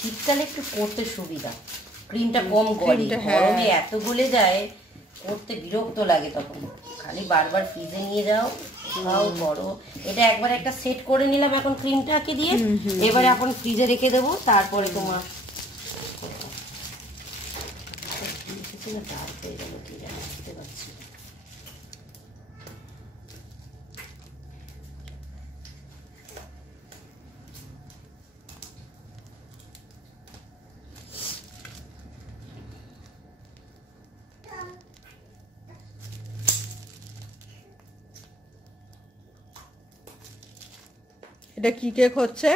শীতকালে একটু করতে সুবিধা, ক্রিমটা কম গলে, গরমে এত গলে যায় করতে বিরক্ত লাগে, তখন খালি বারবার ফ্রিজে নিয়ে যাও, খাও, করো। এটা একবার একটা সেট করে নিলাম এখন ক্রিমটাকে দিয়ে, এবারে এখন ফ্রিজে রেখে দেবো, তারপরে তোমার বুঝতে পারছি। এটা কি কেক হচ্ছে?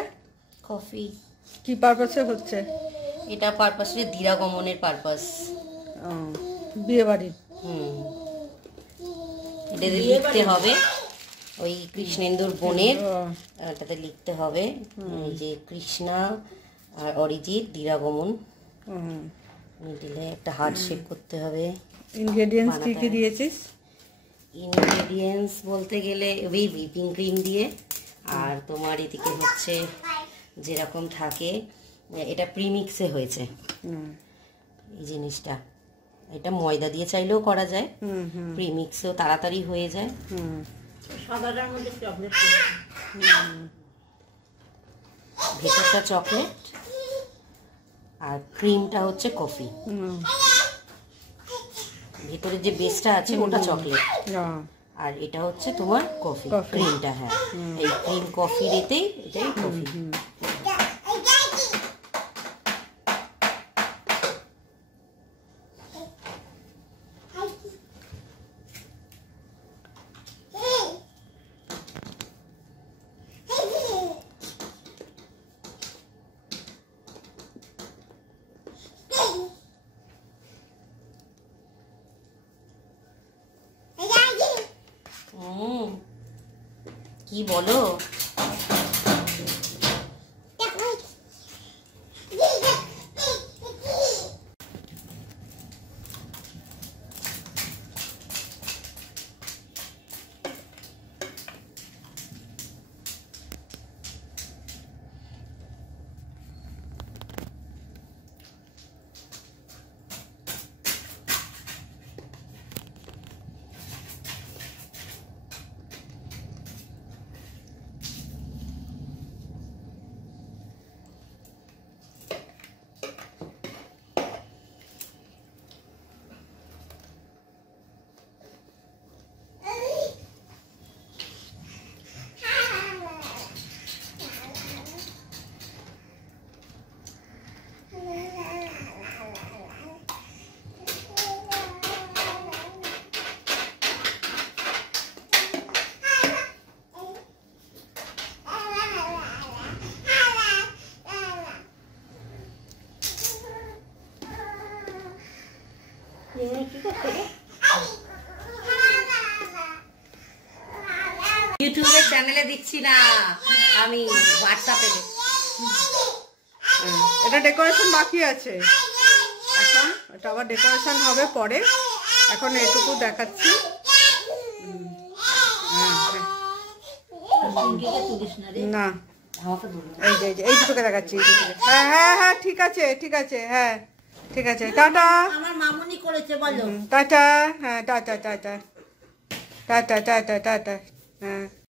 কফি। কি পারপাসে হচ্ছে এটা? পারপাসে দিরাগমনের পারপাস, বিয়ে বাড়ির। এটা লিখতে হবে ওই কৃষ্ণেন্দুর বোনের, এটাতে লিখতে হবে যে কৃষ্ণা আর অরিজিৎ দিরাগমন। মিডিলে একটা হার্ট শেপ করতে হবে। ইনগ্রেডিয়েন্টস কি কি দিয়েছিস? ইনগ্রেডিয়েন্টস বলতে গেলে ওই হুইপিং ক্রিম দিয়ে, আর তোমার এদিকে হচ্ছে যেরকম থাকে, এটা প্রিমিক্সে হয়েছে এই জিনিসটা। এটা ময়দা দিয়ে চাইলেও করা যায়, প্রিমিক্সেও তাড়াতাড়ি হয়ে যায়। সাদাটার মধ্যে চকলেট, ভেতরটা চকলেট আর ক্রিমটা হচ্ছে কফি। ভেতরে যে বেসটা আছে ওটা চকলেট, আর এটা হচ্ছে তোমার কফি ক্রিমটা। হ্যাঁ, এই ক্রিম কফির এতেই এটাই কফি। কি বলো? ইউটিউবের চ্যানেলে দিচ্ছি না, আমি হোয়াটসঅ্যাপে দিচ্ছি। এটা ডেকোরেশন বাকি আছে এখন, এটা আবার ডেকোরেশন হবে পরে। এখন এটুকু দেখাচ্ছি। না, এই যে এই দুটোকে দেখাচ্ছি। হ্যাঁ হ্যাঁ হ্যাঁ, ঠিক আছে ঠিক আছে, হ্যাঁ ঠিক আছে। টাটা। আমার মামুনি করেছে বলো। টাটা। হ্যাঁ tata tata tata tata tata. হ্যাঁ।